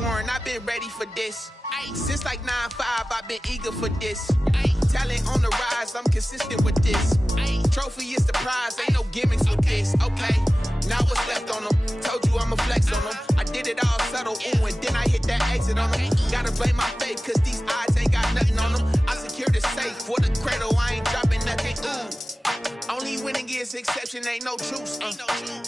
born, I've been ready for this. Since like 9-5, I've been eager for this. Talent on the rise, I'm consistent with this. Trophy is the prize, ain't no gimmicks with this. Okay, now what's left on them? Told you I'ma flex on them. I did it all subtle, ooh, and then I hit that exit on them. Gotta blame my faith, cause these odds ain't got nothing on them. I secured the safe for the cradle, I ain't dropping nothing, ooh. Only winning is exception, ain't no truce.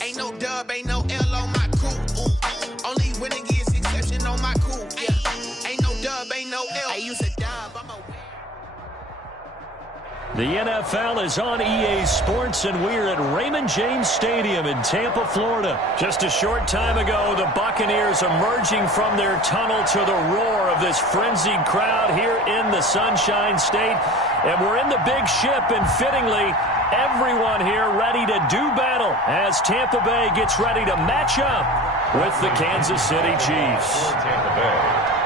Ain't no dub, ain't no L on my crew, ooh. Only winning is exception on my crew, yeah. Ain't no dub, ain't no L. I use a dub, I'm a win. The NFL is on EA Sports, and we're at Raymond James Stadium in Tampa, Florida. Just a short time ago, the Buccaneers emerging from their tunnel to the roar of this frenzied crowd here in the Sunshine State. And we're in the big ship, and fittingly, everyone here ready to do battle as Tampa Bay gets ready to match up with the Kansas City Chiefs. Tampa Bay.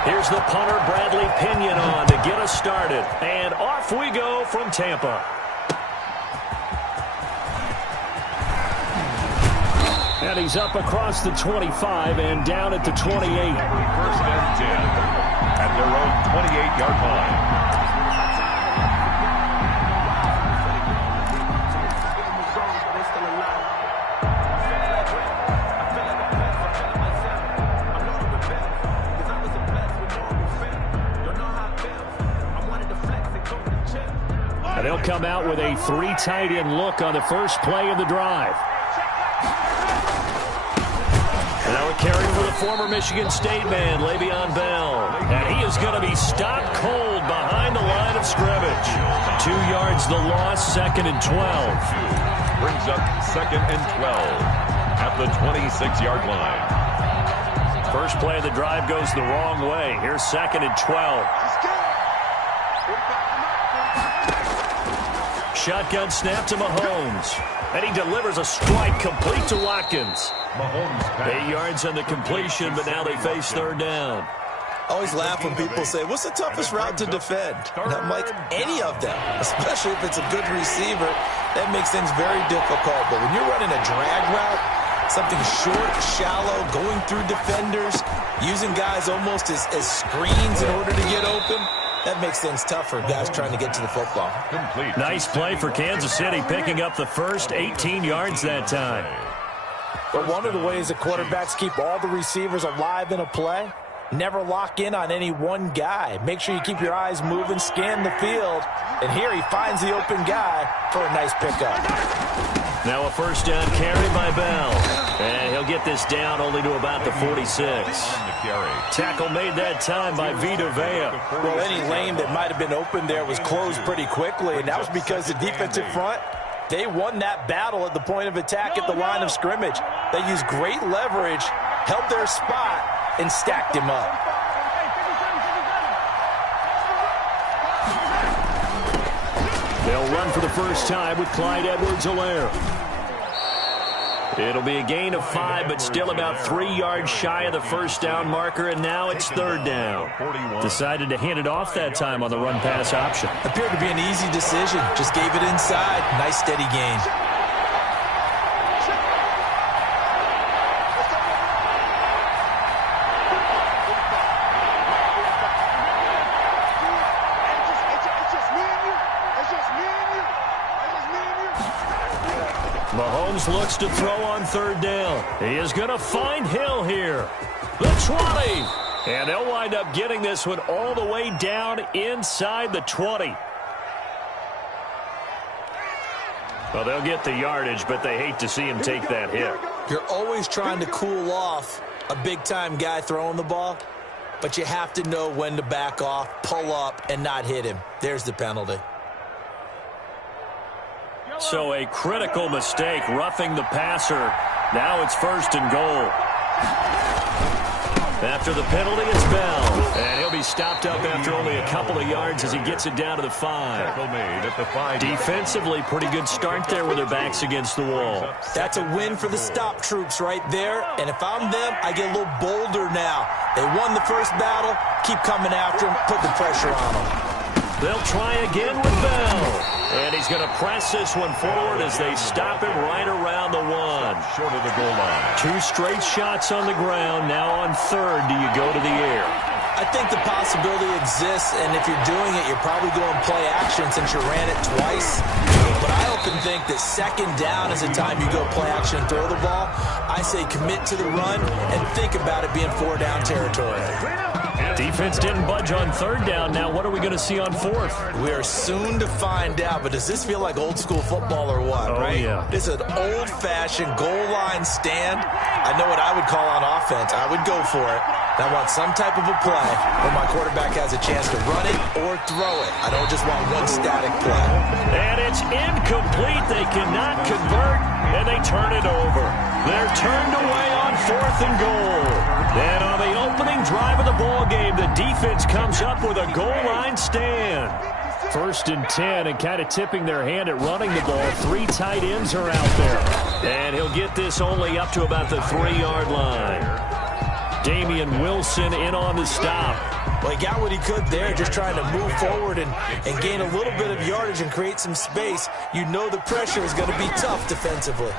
Here's the punter, Bradley Pinion, on to get us started. And off we go from Tampa. And he's up across the 25 and down at the 28. First and 10 at their own 28-yard line. And they'll come out with a 3 tight end look on the first play of the drive. And now a carry for the former Michigan State man, Le'Veon Bell. And he is going to be stopped cold behind the line of scrimmage. 2 yards the loss, 2nd and 12. Brings up 2nd and 12 at the 26-yard line. First play of the drive goes the wrong way. Here's 2nd and 12. Shotgun snap to Mahomes. And he delivers a strike complete to Watkins. Mahomes 8 yards on the completion, but now they face 3rd down. I always laugh when people say, what's the toughest route to defend? And I'm like, any of them, especially if it's a good receiver. That makes things very difficult. But when you're running a drag route, something short, shallow, going through defenders, using guys almost as screens in order to get open, that makes things tough for guys trying to get to the football. Complete. Nice play for Kansas City, picking up the first 18 yards that time. But one of the ways that quarterbacks keep all the receivers alive in a play, never lock in on any one guy. Make sure you keep your eyes moving, scan the field. And here he finds the open guy for a nice pickup. Now a first down carry by Bell. And he'll get this down only to about the 46. Tackle made that time by Vita Vea. Well, any lane that might have been open there was closed pretty quickly, and that was because the defensive front, they won that battle at the point of attack at the line of scrimmage. They used great leverage, held their spot, and stacked him up. They'll run for the first time with Clyde Edwards-Helaire. It'll be a gain of 5, but still about 3 yards shy of the first down marker, and now it's 3rd down. Decided to hand it off that time on the run-pass option. Appeared to be an easy decision. Just gave it inside. Nice steady gain. Mahomes looks to throw on 3rd down. He is going to find Hill here. The 20. And they'll wind up getting this one all the way down inside the 20. Well, they'll get the yardage, but they hate to see him take that hit. You're always trying to cool off a big-time guy throwing the ball, but you have to know when to back off, pull up, and not hit him. There's the penalty. So a critical mistake, roughing the passer. Now it's 1st and goal. After the penalty, it's Bell. And he'll be stopped up after only a couple of yards as he gets it down to the 5. Tackle made at the 5. Defensively, pretty good start there with their backs against the wall. That's a win for the stop troops right there. And if I'm them, I get a little bolder now. They won the first battle. Keep coming after them. Put the pressure on them. They'll try again with Bell. And he's going to press this one forward as they stop him right around the 1. Short of the goal line. 2 straight shots on the ground. Now on 3rd, do you go to the air? I think the possibility exists, and if you're doing it, you're probably going play action since you ran it twice. But I often think that 2nd down is the time you go play action and throw the ball. I say commit to the run and think about it being 4-down territory. Defense didn't budge on 3rd down. Now what are we going to see on 4th? We are soon to find out, but does this feel like old school football or what, right? Yeah. This is an old-fashioned goal line stand. I know what I would call on offense. I would go for it. I want some type of a play where my quarterback has a chance to run it or throw it. I don't just want one static play. And it's incomplete. They cannot convert, and they turn it over. They're turned away on 4th and goal. And on the opening drive of the ball game, the defense comes up with a goal line stand. 1st and 10, and kind of tipping their hand at running the ball. 3 tight ends are out there. And he'll get this only up to about the 3-yard line. Damian Wilson in on the stop. Well, he got what he could there, just trying to move forward and gain a little bit of yardage and create some space. You know the pressure is going to be tough defensively.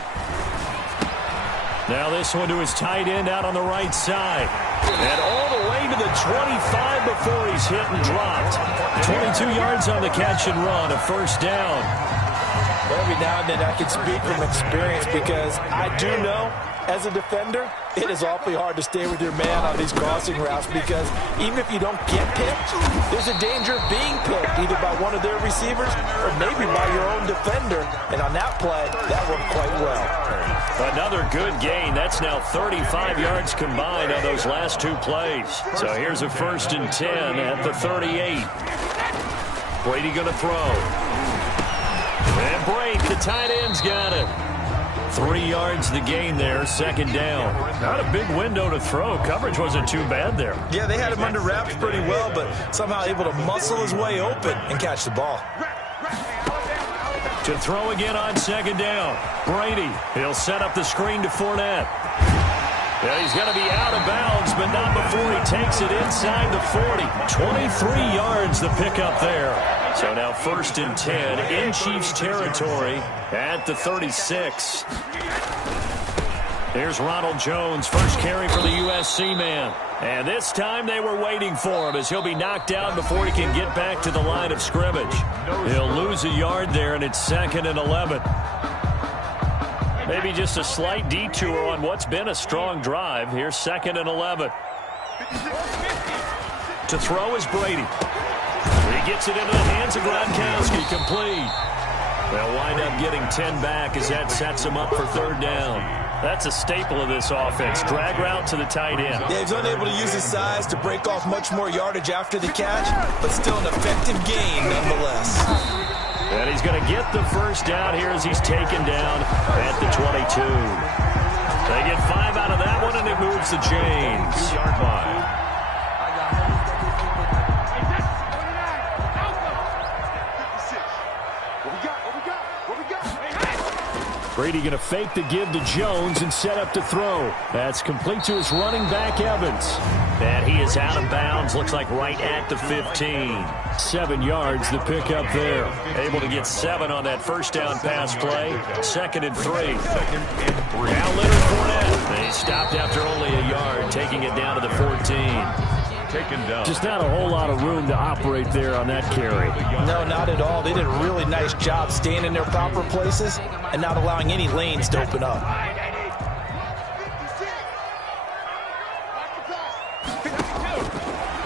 Now this one to his tight end out on the right side. And all the way to the 25 before he's hit and dropped. 22 yards on the catch and run, a 1st down. Every now and then I can speak from experience because I do know, as a defender, it is awfully hard to stay with your man on these crossing routes because even if you don't get picked, there's a danger of being picked either by one of their receivers or maybe by your own defender. And on that play, that worked quite well. Another good gain. That's now 35 yards combined on those last 2 plays. So here's a 1st and 10 at the 38. Brady going to throw. And Brady, the tight end's got it. 3 yards the gain there, 2nd down. Not a big window to throw. Coverage wasn't too bad there. Yeah, they had him under wraps pretty well, but somehow able to muscle his way open and catch the ball. To throw again on 2nd down. Brady, he'll set up the screen to Fournette. Yeah, he's going to be out of bounds, but not before he takes it inside the 40. 23 yards the pickup there. So now 1st and 10 in Chiefs territory at the 36. Here's Ronald Jones, first carry for the USC man. And this time they were waiting for him as he'll be knocked down before he can get back to the line of scrimmage. He'll lose a yard there, and it's 2nd and 11. Maybe just a slight detour on what's been a strong drive. Here's 2nd and 11. To throw is Brady. He gets it into the hands of Gronkowski, complete. They'll wind up getting 10 back as that sets him up for 3rd down. That's a staple of this offense. Drag route to the tight end. Yeah, he's unable to use his size to break off much more yardage after the catch, but still an effective gain nonetheless. And he's going to get the 1st down here as he's taken down at the 22. They get 5 out of that one, and it moves the chains. 2-yard line. Brady going to fake the give to Jones and set up to throw. That's complete to his running back, Evans. And he is out of bounds, looks like right at the 15. 7 yards, the pickup there. Able to get 7 on that 1st down pass play. 2nd and 3. Now Leonard Fournette. They stopped after only a yard, taking it down to the 14. Taken down. Just not a whole lot of room to operate there on that carry. No, not at all. They did a really nice job staying in their proper places and not allowing any lanes to open up.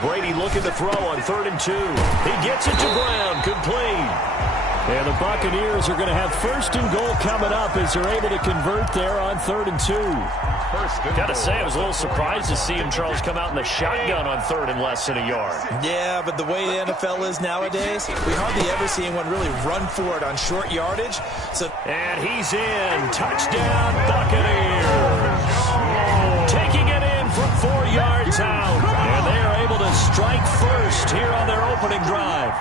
Brady looking to throw on 3rd and 2. He gets it to Brown, complete. And the Buccaneers are going to have 1st and goal coming up as they're able to convert there on 3rd and 2. Got to say, I was a little surprised to see him, Charles, come out in the shotgun on 3rd and less than a yard. Yeah, but the way the NFL is nowadays, we hardly ever see anyone really run for it on short yardage. And he's in. Touchdown, Buccaneers. Taking it in from 4 yards out. And they are able to strike first here on their opening drive.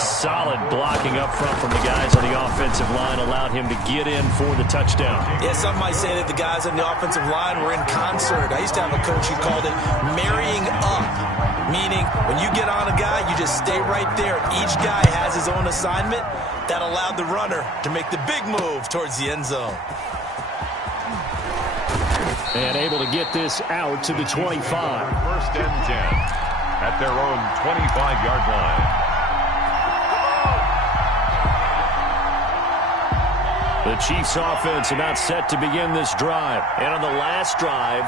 Solid blocking up front from the guys on the offensive line allowed him to get in for the touchdown. Yeah, some might say that the guys on the offensive line were in concert. I used to have a coach who called it marrying up, meaning when you get on a guy, you just stay right there. Each guy has his own assignment. That allowed the runner to make the big move towards the end zone. And able to get this out to the 25. First and 10 at their own 25-yard line. The Chiefs offense about set to begin this drive. And on the last drive,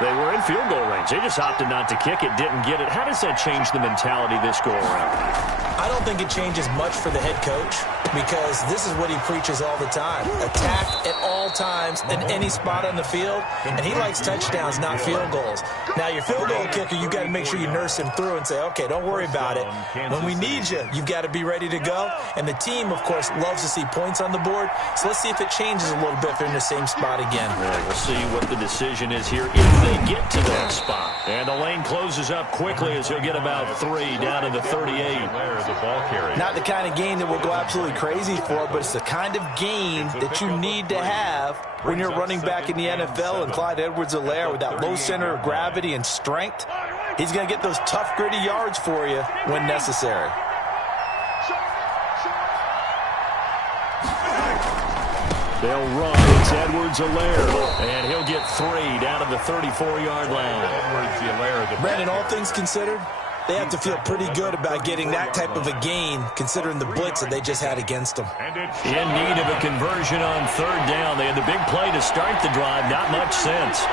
they were in field goal range. They just opted not to kick it, didn't get it. How does that change the mentality this go around? I don't think it changes much for the head coach because this is what he preaches all the time. Attack at all times in any spot on the field, and he likes touchdowns, not field goals. Now, your field goal kicker, you've got to make sure you nurse him through and say, okay, don't worry about it. When we need you, you've got to be ready to go. And the team, of course, loves to see points on the board. So let's see if it changes a little bit if they're in the same spot again. Yeah, we'll see what the decision is here if they get to that spot. And the lane closes up quickly as he'll get about 3 down to the 38. Not the kind of game that we'll go absolutely crazy for, but it's the kind of game that you need to have when you're running back in the NFL. And Clyde Edwards-Helaire, with that low center of gravity and strength, he's going to get those tough, gritty yards for you when necessary. They'll run. It's Edwards-Helaire. And he'll get 3 down to the 34-yard line. Brandon, all things considered, they have to feel pretty good about getting that type of a gain, considering the blitz that they just had against them. In need of a conversion on 3rd down. They had the big play to start the drive. Not much sense.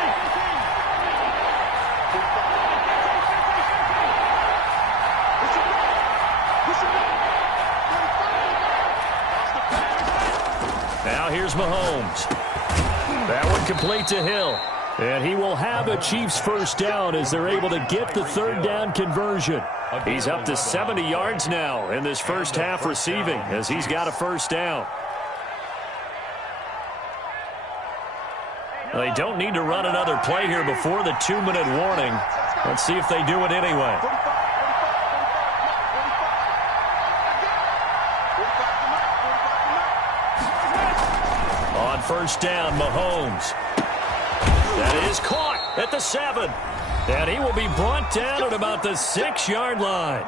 Now here's Mahomes. That one complete to Hill. And he will have a Chiefs first down as they're able to get the 3rd down conversion. He's up to 70 yards now in this first half receiving as he's got a first down. Well, they don't need to run another play here before the 2-minute warning. Let's see if they do it anyway. On first down, Mahomes. That is caught at the 7. And he will be brought down at about the 6-yard line.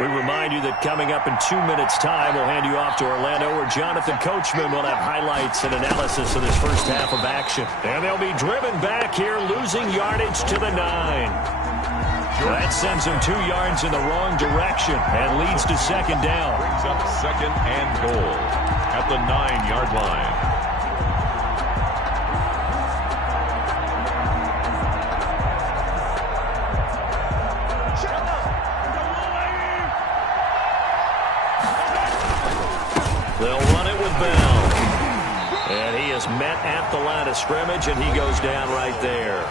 We remind you that coming up in 2 minutes' time, we'll hand you off to Orlando, where Jonathan Coachman will have highlights and analysis of this first half of action. And they'll be driven back here, losing yardage to the 9. That sends them 2 yards in the wrong direction and leads to 2nd down. Brings up 2nd and goal at the 9-yard line. They'll run it with Bell. And he is met at the line of scrimmage, and he goes down right there.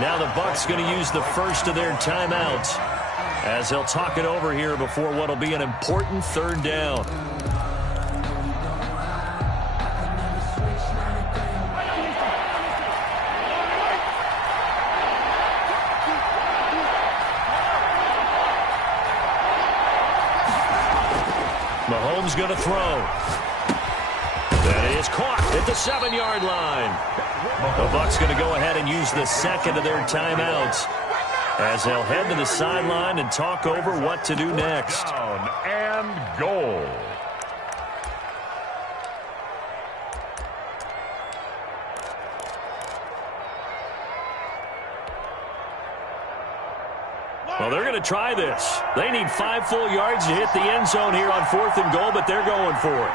Now the Bucs going to use the first of their timeouts as they'll talk it over here before what will be an important 3rd down. Mahomes going to throw. That is caught at the 7-yard line. The Bucs going to go ahead and use the 2nd of their timeouts as they'll head to the sideline and talk over what to do next. Down and goal. Well, they're going to try this. They need 5 full yards to hit the end zone here on 4th and goal, but they're going for it.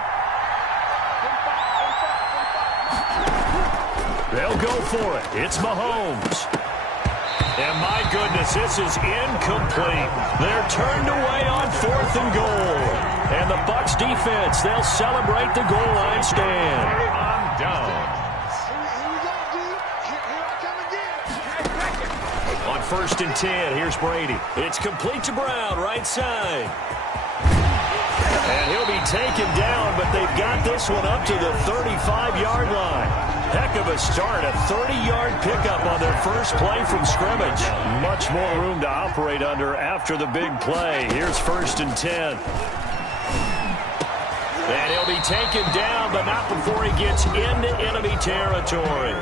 They'll go for it. It's Mahomes. And my goodness, this is incomplete. They're turned away on 4th and goal. And the Bucs defense, they'll celebrate the goal line stand. On downs. 1st and 10. Here's Brady. It's complete to Brown, right side. And he'll be taken down, but they've got this one up to the 35-yard line. Heck of a start, a 30-yard pickup on their first play from scrimmage. Much more room to operate under after the big play. Here's 1st and 10. And he'll be taken down, but not before he gets into enemy territory.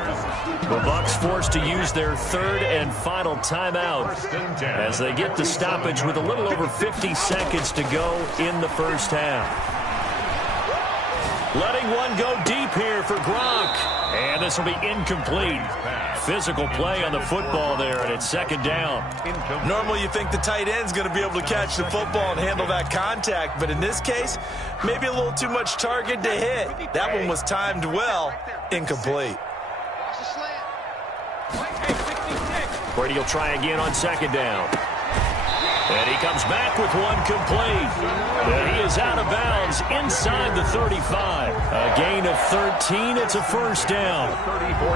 The Bucs forced to use their 3rd and final timeout as they get the stoppage with a little over 50 seconds to go in the first half. Letting one go deep here for Gronk. And this will be incomplete. Physical play on the football there, and it's 2nd down. Normally you think the tight end's going to be able to catch the football and handle that contact, but in this case, maybe a little too much target to hit. That one was timed well. Incomplete. Brady will try again on 2nd down. And he comes back with one complete. And he is out of bounds inside the 35. A gain of 13. It's a 1st down.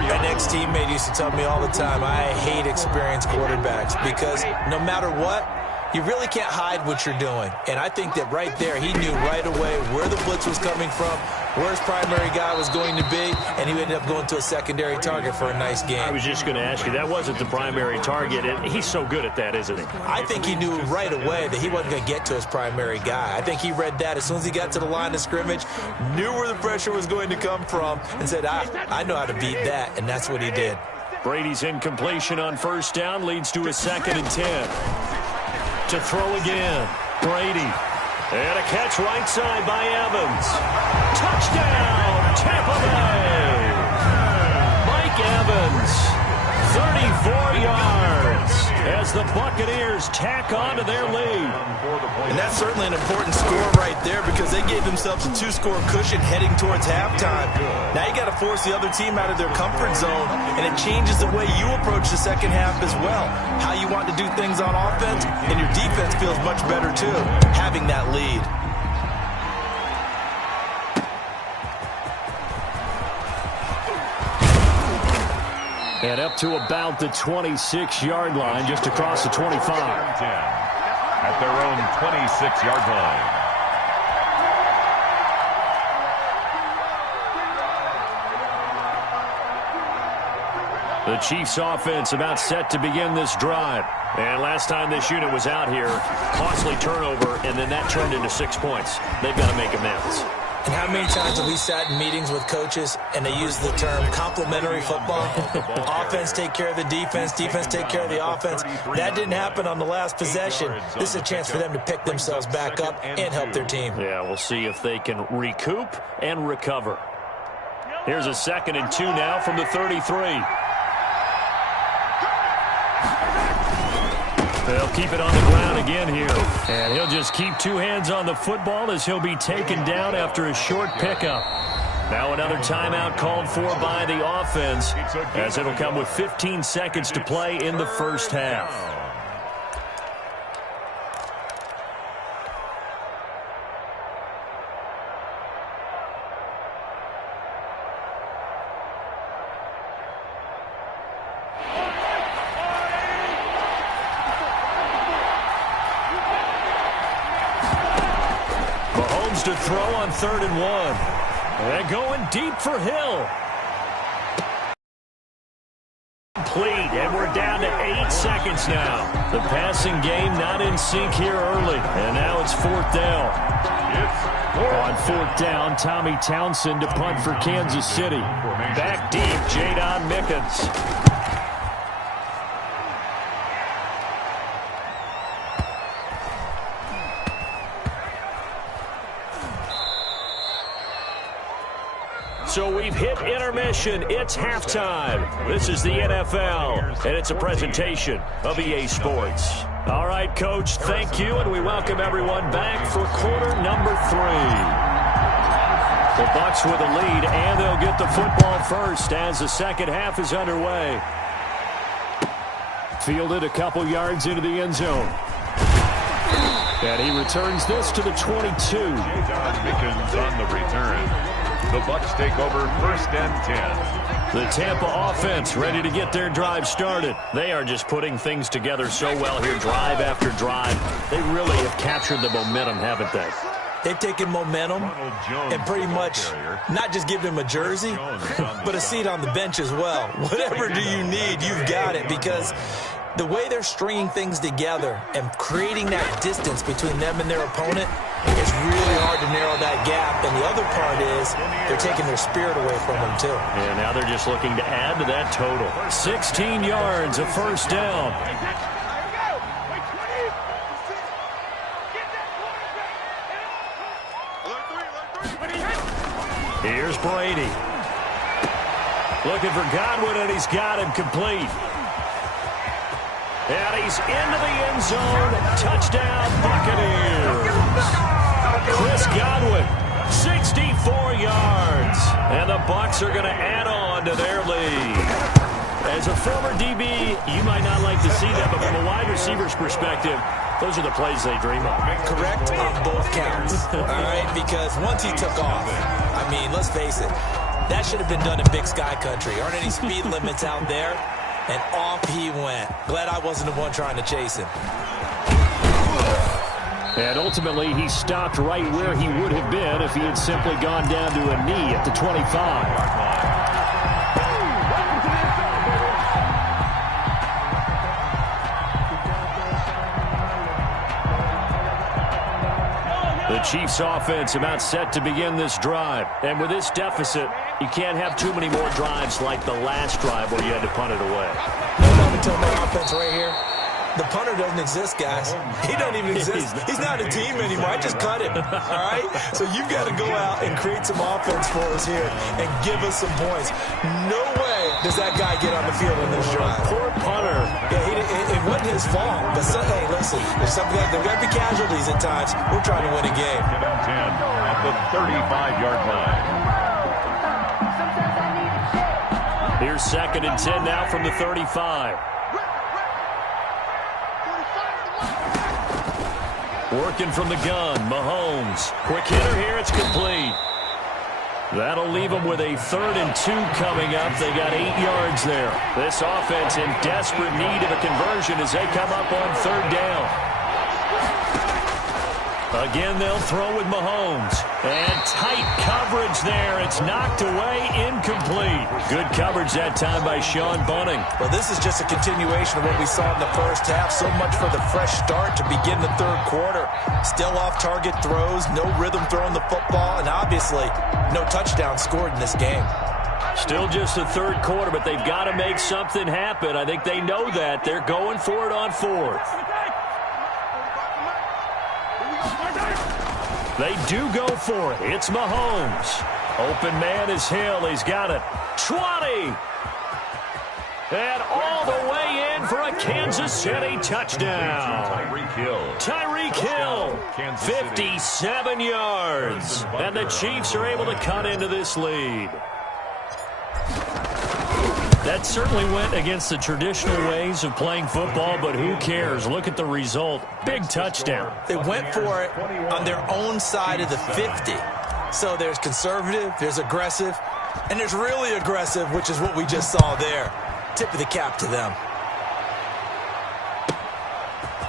My next teammate used to tell me all the time, I hate experienced quarterbacks because no matter what, you really can't hide what you're doing. And I think that right there, he knew right away where the blitz was coming from, where his primary guy was going to be, and he ended up going to a secondary target for a nice game. I was just going to ask you, that wasn't the primary target, and he's so good at that, isn't he? I think he knew right away that he wasn't going to get to his primary guy. I think he read that as soon as he got to the line of scrimmage, knew where the pressure was going to come from, and said, I know how to beat that, and that's what he did. Brady's incompletion on 1st down leads to a 2nd and 10. To throw again, Brady. And a catch right side by Evans. Touchdown, Tampa Bay. Mike Evans, 34 yards as the Buccaneers tack on to their lead. And that's certainly an important score right there because they gave themselves a 2-score cushion heading towards halftime. Now you got to force the other team out of their comfort zone, and it changes the way you approach the second half as well. How you want to do things on offense, and your defense feels much better too, having that lead. And up to about the 26-yard line, just across the 25. At their own 26-yard line. The Chiefs offense about set to begin this drive. And last time this unit was out here, costly turnover, and then that turned into 6 points. They've got to make amends. And how many times have we sat in meetings with coaches and they use the term complementary football? Offense take care of the defense, defense take care of the offense. That didn't happen on the last possession. This is a chance for them to pick themselves back up and help their team. Yeah, we'll see if they can recoup and recover. Here's a 2nd and 2 now from the 33. They'll keep it on the ground again here. And he'll just keep 2 hands on the football as he'll be taken down after a short pickup. Now another timeout called for by the offense as it'll come with 15 seconds to play in the first half. To throw on 3rd and 1. And going deep for Hill. Complete, and we're down to 8 seconds now. The passing game not in sync here early. And now it's 4th down. On 4th down, Tommy Townsend to punt for Kansas City. Back deep, Jadon Mickens. So we've hit intermission. It's halftime. This is the NFL, and it's a presentation of EA Sports. All right, Coach, thank you, and we welcome everyone back for quarter number 3. The Bucs with a lead, and they'll get the football first as the second half is underway. Fielded a couple yards into the end zone. And he returns this to the 22. Jadon Mickens on the return. The Bucs take over 1st and 10. The Tampa offense ready to get their drive started. They are just putting things together so well here, drive after drive. They really have captured the momentum, haven't they? They've taken momentum and pretty much not just give him a jersey, but a seat on the bench as well. Whatever do you need, you've got it, because the way they're stringing things together and creating that distance between them and their opponent, it's really hard to narrow that gap. And the other part is they're taking their spirit away from them, too. And now they're just looking to add to that total. 16 yards, a first down. Here's Brady. Looking for Godwin, and he's got him complete. And he's into the end zone. Touchdown, Buccaneers. Chris Godwin, 64 yards. And the Bucs are going to add on to their lead. As a former DB, you might not like to see that, but from a wide receiver's perspective, those are the plays they dream of. Correct on both counts, all right? Because once he took off, I mean, let's face it, that should have been done in Big Sky Country. Aren't any speed limits out there? And off he went. Glad I wasn't the one trying to chase him. And ultimately, he stopped right where he would have been if he had simply gone down to a knee at the 25. The Chiefs offense about set to begin this drive. And with this deficit, you can't have too many more drives like the last drive where you had to punt it away. No, I'm telling my offense right here. The punter doesn't exist, guys. He doesn't even exist. He's not a team anymore. I just cut him, all right? So you've got to go out and create some offense for us here and give us some points. No way does that guy get on the field in this drive. Poor punter. Yeah, it wasn't his fault. But, hey, listen, there's there got to be casualties at times. We're trying to win a game. 10 at the 35-yard line. Here's 2nd and 10 now from the 35. Working from the gun, Mahomes. Quick hitter here, it's complete. That'll leave them with a 3rd and 2 coming up. They got 8 yards there. This offense in desperate need of a conversion as they come up on 3rd down. Again, they'll throw with Mahomes. And tight coverage there. It's knocked away, incomplete. Good coverage that time by Sean Bunting. Well, this is just a continuation of what we saw in the first half. So much for the fresh start to begin the 3rd quarter. Still off-target throws, no rhythm throwing the football, and obviously no touchdown scored in this game. Still just the 3rd quarter, but they've got to make something happen. I think they know that. They're going for it on 4th. They do go for it. It's Mahomes. Open man is Hill. He's got it. 20. And all the way in for a Kansas City touchdown. Tyreek Hill. 57 yards. And the Chiefs are able to cut into this lead. That certainly went against the traditional ways of playing football, but who cares? Look at the result. Big touchdown. They went for it on their own side of the 50. So there's conservative, there's aggressive, and there's really aggressive, which is what we just saw there. Tip of the cap to them.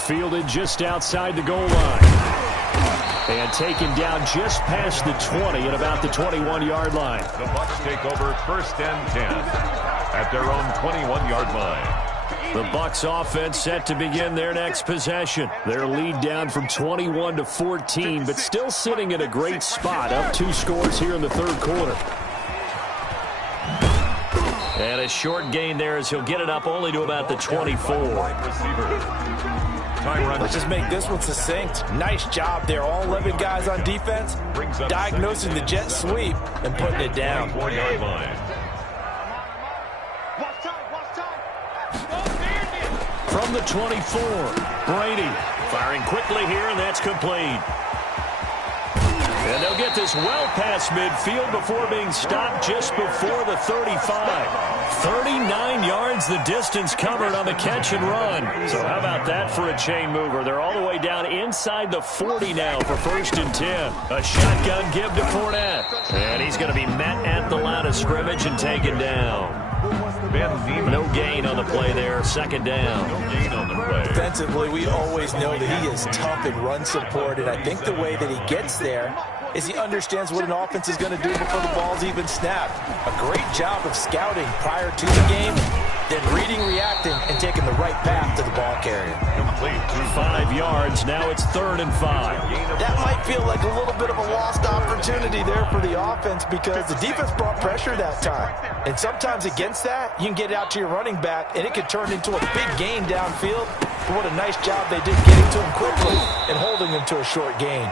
Fielded just outside the goal line. And taken down just past the 20 at about the 21-yard line. The Bucs take over 1st and 10 at their own 21-yard line. The Bucs offense set to begin their next possession. Their lead down from 21 to 14, but still sitting at a great spot, up 2 scores here in the 3rd quarter. And a short gain there as he'll get it up only to about the 24. Let's just make this one succinct. Nice job there. All 11 guys on defense diagnosing the jet sweep and putting it down. 4-yard line. From the 24, Brady firing quickly here, and that's complete. And they'll get this well past midfield before being stopped just before the 35. 39 yards the distance covered on the catch and run. So how about that for a chain mover? They're all the way down inside the 40 now for 1st and 10. A shotgun give to Fournette. And he's going to be met at the line of scrimmage and taken down. No gain on the play there. Second down. No gain on the play. Defensively, we always know that he is tough in run support, and I think the way that he gets there is he understands what an offense is going to do before the ball's even snapped. A great job of scouting prior to the game, then reading, reacting, and taking the right path to the ball carrier. Complete. 5 yards. Now it's 3rd and 5. That might feel like a little bit of a lost opportunity there for the offense because the defense brought pressure that time. And sometimes against that, you can get out to your running back, and it could turn into a big gain downfield. But what a nice job they did getting to him quickly and holding him to a short gain.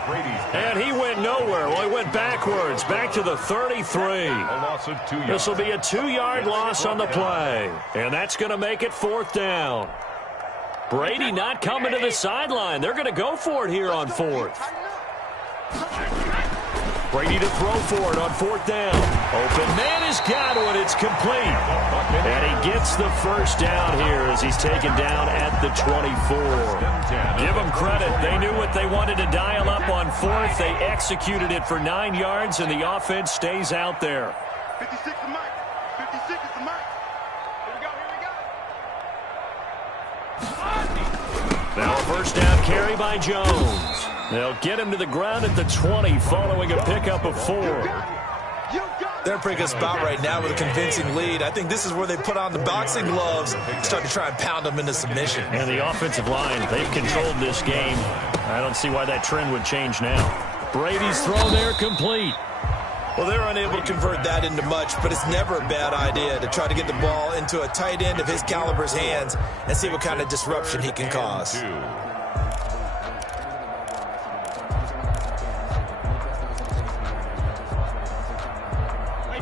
And he went nowhere. Well, he went backwards, back to the 33. A loss of 2 yards. This will be a 2-yard loss on the play. And that's going to make it 4th down. Brady not coming to the sideline. They're going to go for it here on 4th. Brady to throw for it on 4th down. Open man has got one. It's complete. And he gets the first down here as he's taken down at the 24. Give them credit. They knew what they wanted to dial up on 4th. They executed it for 9 yards, and the offense stays out there. 56 is Mike. 56 is the Mike. Here we go, here we go. Now a first down carry by Jones. They'll get him to the ground at the 20 following a pickup of 4. They're in a pretty good spot right now with a convincing lead. I think this is where they put on the boxing gloves, start to try and pound them into submission. And the offensive line, they've controlled this game. I don't see why that trend would change now. Brady's throw there complete. Well, they're unable to convert that into much, but it's never a bad idea to try to get the ball into a tight end of his caliber's hands and see what kind of disruption he can cause.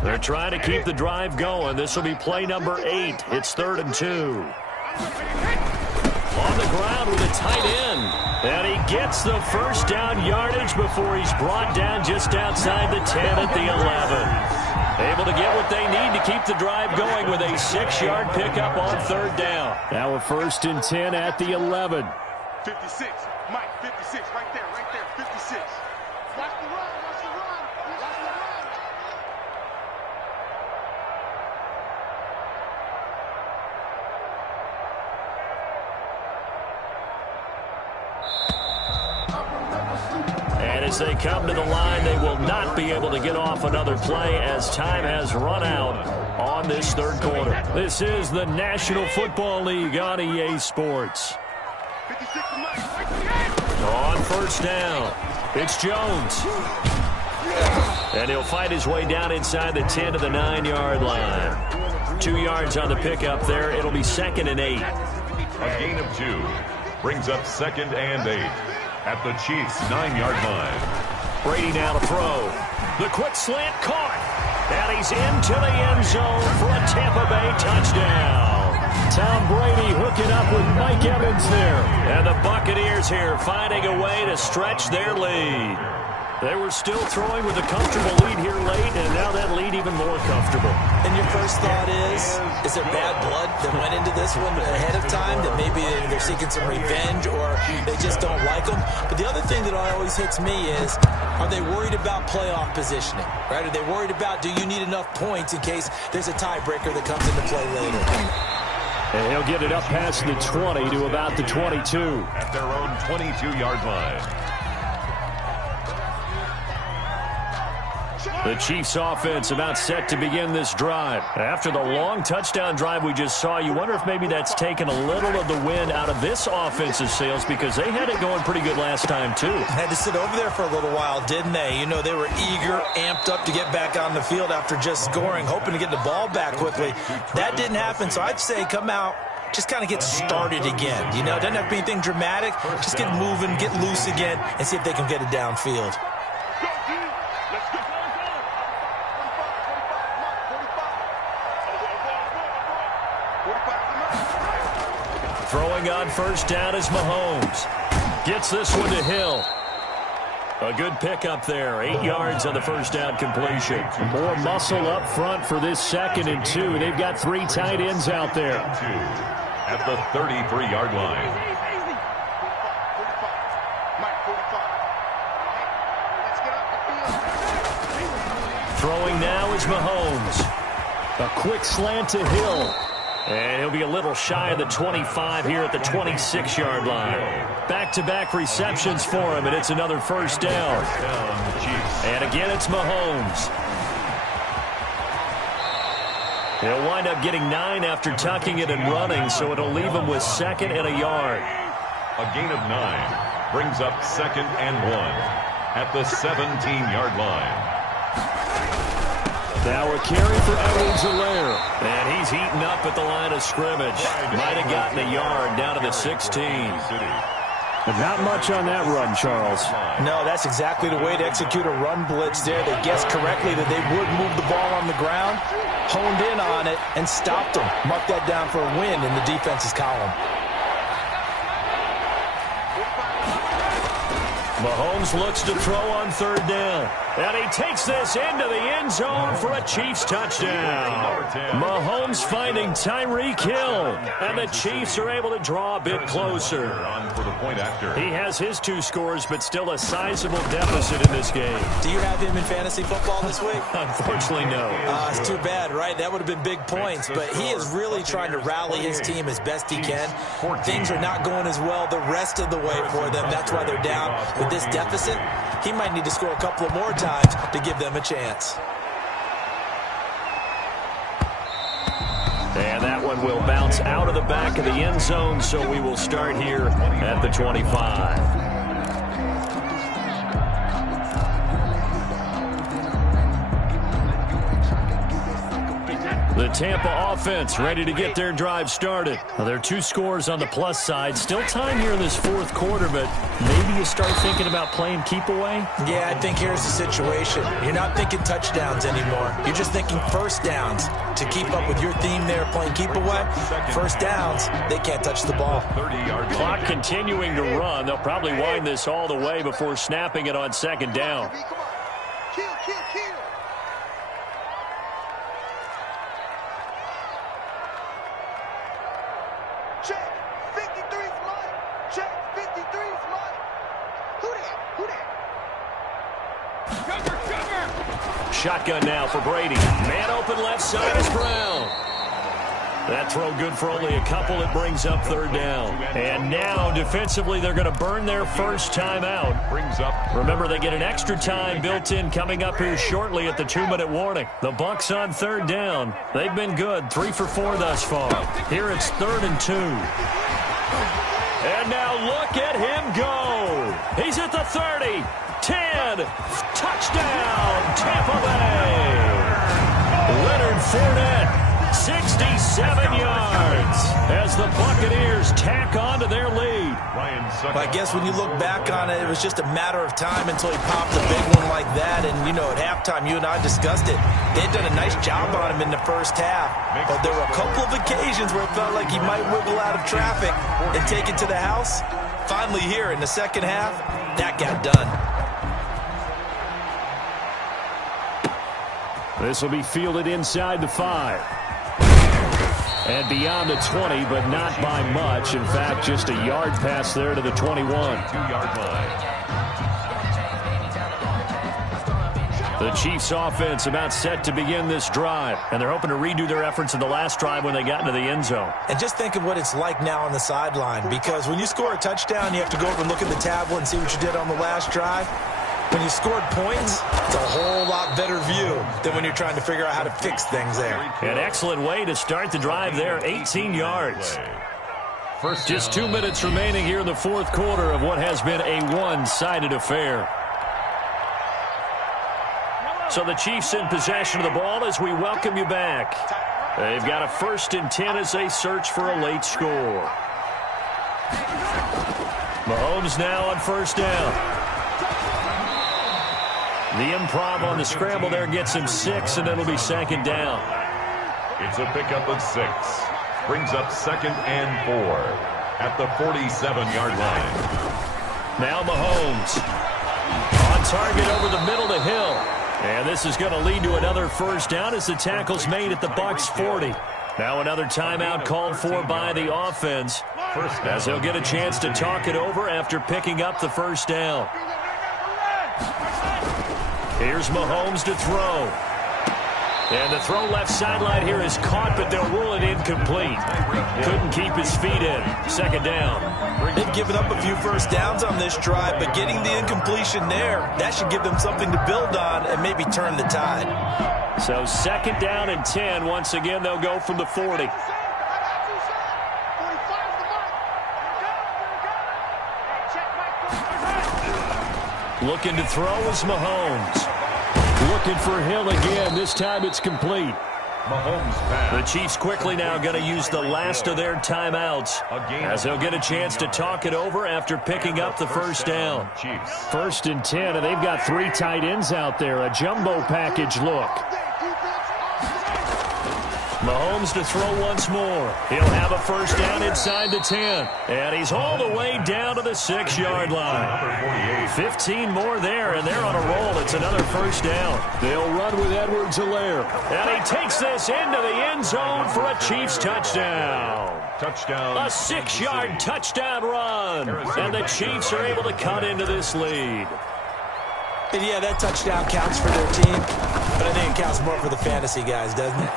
They're trying to keep the drive going. This will be play number 8. It's 3rd and 2. On the ground with a tight end. And he gets the first down yardage before he's brought down just outside the 10 at the 11. Able to get what they need to keep the drive going with a 6-yard pickup on 3rd down. Now a 1st and 10 at the 11. 56, Mike, 56, right there, 56. Watch the run, watch the run, watch the run. And as they come to the line, they will not be able to get off another play as time has run out on this 3rd quarter. This is the National Football League on EA Sports. 56 Mike, On 1st down, it's Jones. And he'll fight his way down inside the 10 to the 9-yard line. 2 yards on the pickup there. It'll be 2nd and 8. A gain of 2 brings up 2nd and 8 at the Chiefs' 9-yard line. Brady now to throw. The quick slant caught. And he's into the end zone for a Tampa Bay touchdown. Tom Brady hooking up with Mike Evans there. And the Buccaneers here finding a way to stretch their lead. They were still throwing with a comfortable lead here late, and now that lead even more comfortable. And your first thought is there bad blood that went into this one ahead of time, that maybe they're seeking some revenge or they just don't like them? But the other thing that always hits me is, are they worried about playoff positioning? Right? Are they worried about, do you need enough points in case there's a tiebreaker that comes into play later? And he'll get it up past the 20 to about the 22. At their own 22-yard line. The Chiefs offense about set to begin this drive. After the long touchdown drive we just saw, you wonder if maybe that's taken a little of the wind out of this offensive sails, because they had it going pretty good last time too. Had to sit over there for a little while, didn't they? You know, they were eager, amped up to get back on the field after just scoring, hoping to get the ball back quickly. That didn't happen, so I'd say come out, just kind of get started again. You know, it doesn't have to be anything dramatic. Just get moving, get loose again, and see if they can get it downfield. Throwing on 1st down is Mahomes. Gets this one to Hill. A good pickup there. 8 yards on the 1st down completion. More muscle up front for this 2nd and 2. They've got 3 tight ends out there. At the 33-yard line. Throwing now is Mahomes. A quick slant to Hill. And he'll be a little shy of the 25 here at the 26-yard line. Back-to-back receptions for him, and it's another first down. And again, it's Mahomes. He'll wind up getting 9 after tucking it and running, so it'll leave him with 2nd and a yard. A gain of 9 brings up 2nd and 1 at the 17-yard line. Now a carry for Edwards-Helaire. And he's heating up at the line of scrimmage. Might have gotten a yard down to the 16. But not much on that run, Charles. No, that's exactly the way to execute a run blitz there. They guessed correctly that they would move the ball on the ground, honed in on it, and stopped them. Mark that down for a win in the defense's column. Mahomes looks to throw on 3rd down. And he takes this into the end zone for a Chiefs touchdown. Mahomes finding Tyreek Hill. And the Chiefs are able to draw a bit closer. He has his 2 scores, but still a sizable deficit in this game. Do you have him in fantasy football this week? Unfortunately, no. It's too bad, right? That would have been big points. But he is really trying to rally his team as best he can. Things are not going as well the rest of the way for them. That's why they're down. With this deficit, he might need to score a couple of more times to give them a chance. And that one will bounce out of the back of the end zone, so we will start here at the 25. The Tampa offense ready to get their drive started. Well, there are 2 scores on the plus side. Still time here in this 4th quarter, but maybe you start thinking about playing keep away? Yeah, I think here's the situation. You're not thinking touchdowns anymore. You're just thinking first downs. To keep up with your theme there, playing keep away, first downs, they can't touch the ball. Clock continuing to run. They'll probably wind this all the way before snapping it on 2nd down. Kill. Check 53's money. Check 53's money. Who that? Shotgun now for Brady. Man open left side is Brown. That throw good for only a couple. It brings up 3rd down. And now defensively they're going to burn their first time out. Remember, they get an extra time built in coming up here shortly at the 2-minute warning. The Bucs on 3rd down. They've been good. 3 for 4 thus far. Here it's 3rd and 2. And now look at him go. He's at the 30. 10. Touchdown, Tampa Bay. Leonard Fournette. 67 yards as the Buccaneers tack on to their lead. Well, I guess when you look back on it, it was just a matter of time until he popped a big one like that. And, you know, at halftime, you and I discussed it. They'd done a nice job on him in the first half. But there were a couple of occasions where it felt like he might wiggle out of traffic and take it to the house. Finally here in the second half, that got done. This will be fielded inside the 5. And beyond the 20, but not by much. In fact, just a yard pass there to the 21. 2-yard line. The Chiefs offense about set to begin this drive. And they're hoping to redo their efforts in the last drive when they got into the end zone. And just think of what it's like now on the sideline. Because when you score a touchdown, you have to go over and look at the tablet and see what you did on the last drive. When you scored points, it's a whole lot better view than when you're trying to figure out how to fix things there. An excellent way to start the drive there, 18 yards. Just 2 minutes remaining here in the 4th quarter of what has been a one-sided affair. So the Chiefs in possession of the ball as we welcome you back. They've got a 1st and 10 as they search for a late score. Mahomes now on 1st down. The improv on the scramble there gets him 6, and it'll be 2nd down. It's a pickup of 6. Brings up 2nd and 4 at the 47-yard line. Now Mahomes. On target over the middle to Hill. And this is going to lead to another 1st down as the tackle's made at the Bucs 40. Now another timeout called for by the offense as they'll get a chance to talk it over after picking up the 1st down. Here's Mahomes to throw. And the throw left sideline here is caught, but they'll rule it incomplete. Couldn't keep his feet in. Second down. They've given up a few first downs on this drive, but getting the incompletion there, that should give them something to build on and maybe turn the tide. So second down and 10. Once again, they'll go from the 40. Looking to throw is Mahomes. Looking for Hill again. This time it's complete. Mahomes pass. The Chiefs quickly now going to use the last of their timeouts as they'll get a chance to talk it over after picking up the first down. First and 10, and they've got 3 tight ends out there. A jumbo package look. Mahomes to throw once more. He'll have a first down inside the 10. And he's all the way down to the 6-yard line. 15 more there, and they're on a roll. It's another first down. They'll run with Edwards-Helaire. And he takes this into the end zone for a Chiefs touchdown. Touchdown. A 6-yard touchdown run. And the Chiefs are able to cut into this lead. And yeah, that touchdown counts for their team, but I think it counts more for the fantasy guys, doesn't it?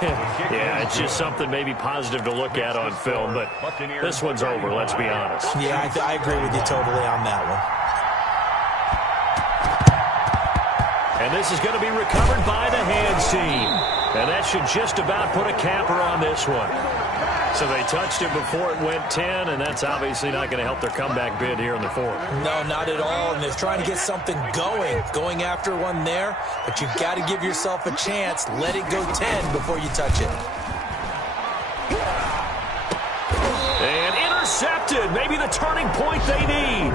Yeah, it's just something maybe positive to look at on film, but this one's over, let's be honest. Yeah, I agree with you totally on that one. And this is going to be recovered by the hands team. And that should just about put a capper on this one. So they touched it before it went 10, and that's obviously not going to help their comeback bid here in the 4th. No, not at all, and they're trying to get something going after one there, but you've got to give yourself a chance. Let it go 10 before you touch it. And intercepted, maybe the turning point they need.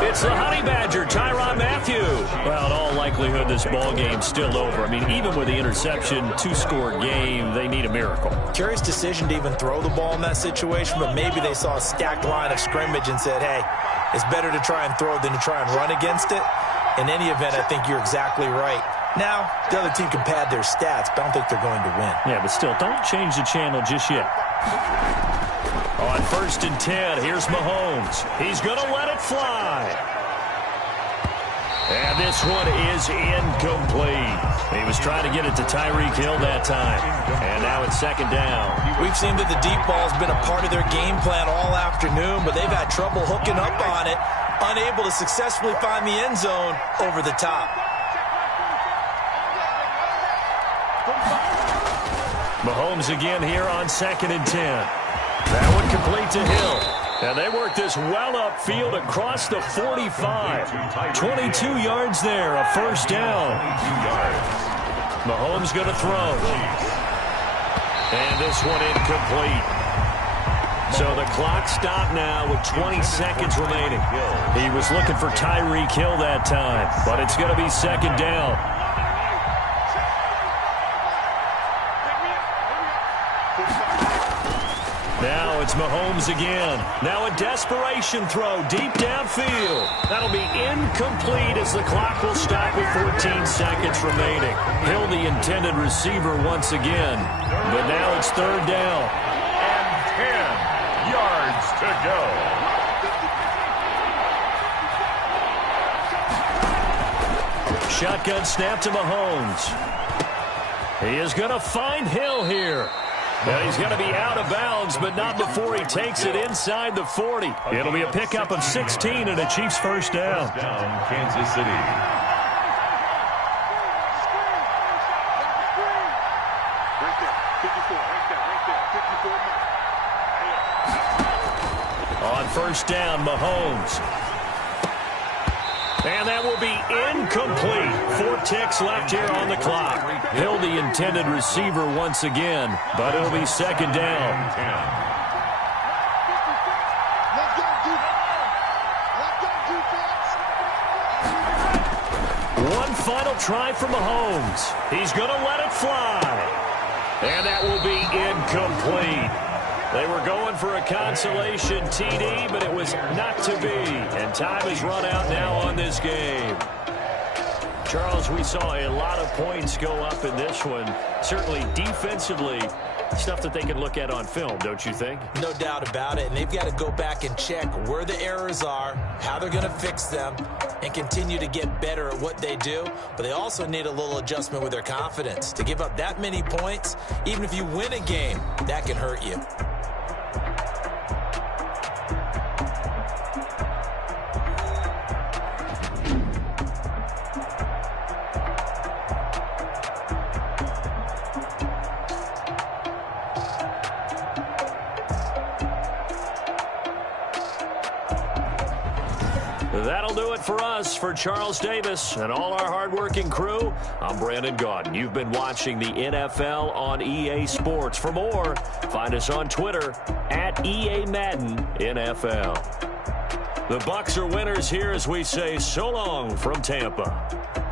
It's the Honey Badger, Tyrann Mathieu. Well, in all likelihood, this ball game's still over. I mean, even with the interception, 2-score game, they need a miracle. Curious decision to even throw the ball in that situation, but maybe they saw a stacked line of scrimmage and said, hey, it's better to try and throw than to try and run against it. In any event, I think you're exactly right. Now, the other team can pad their stats, but I don't think they're going to win. Yeah, but still, don't change the channel just yet. On first and 10, here's Mahomes. He's going to let it fly. And this one is incomplete. He was trying to get it to Tyreek Hill that time. And now it's second down. We've seen that the deep ball's been a part of their game plan all afternoon, but they've had trouble hooking up on it, unable to successfully find the end zone over the top. Mahomes again here on second and 10. That one complete to Hill. And they work this well upfield across the 45. 22 yards there, a first down. Mahomes going to throw. And this one incomplete. So the clock stopped now with 20 seconds remaining. He was looking for Tyreek Hill that time, but it's going to be second down. Now it's Mahomes again. Now a desperation throw deep downfield. That'll be incomplete as the clock will stop with 14 seconds remaining. Hill, the intended receiver once again. But now it's third down. And 10 yards to go. Shotgun snap to Mahomes. He is going to find Hill here. Now he's going to be out of bounds, but not before he takes it inside the 40. It'll be a pickup of 16 and a Chiefs first down. Kansas City. On first down, Mahomes. And that will be incomplete. 4 ticks left here on the clock. Hill, the intended receiver once again, but it'll be second down. One final try for Mahomes. He's going to let it fly. And that will be incomplete. They were going for a consolation TD, but it was not to be. And time has run out now on this game. Charles, we saw a lot of points go up in this one. Certainly defensively, stuff that they can look at on film, don't you think? No doubt about it. And they've got to go back and check where the errors are, how they're going to fix them, and continue to get better at what they do. But they also need a little adjustment with their confidence. To give up that many points, even if you win a game, that can hurt you. That'll do it for us. For Charles Davis and all our hardworking crew, I'm Brandon Gaudin. You've been watching the NFL on EA Sports. For more, find us on Twitter at EA Madden NFL. The Bucs are winners here as we say so long from Tampa.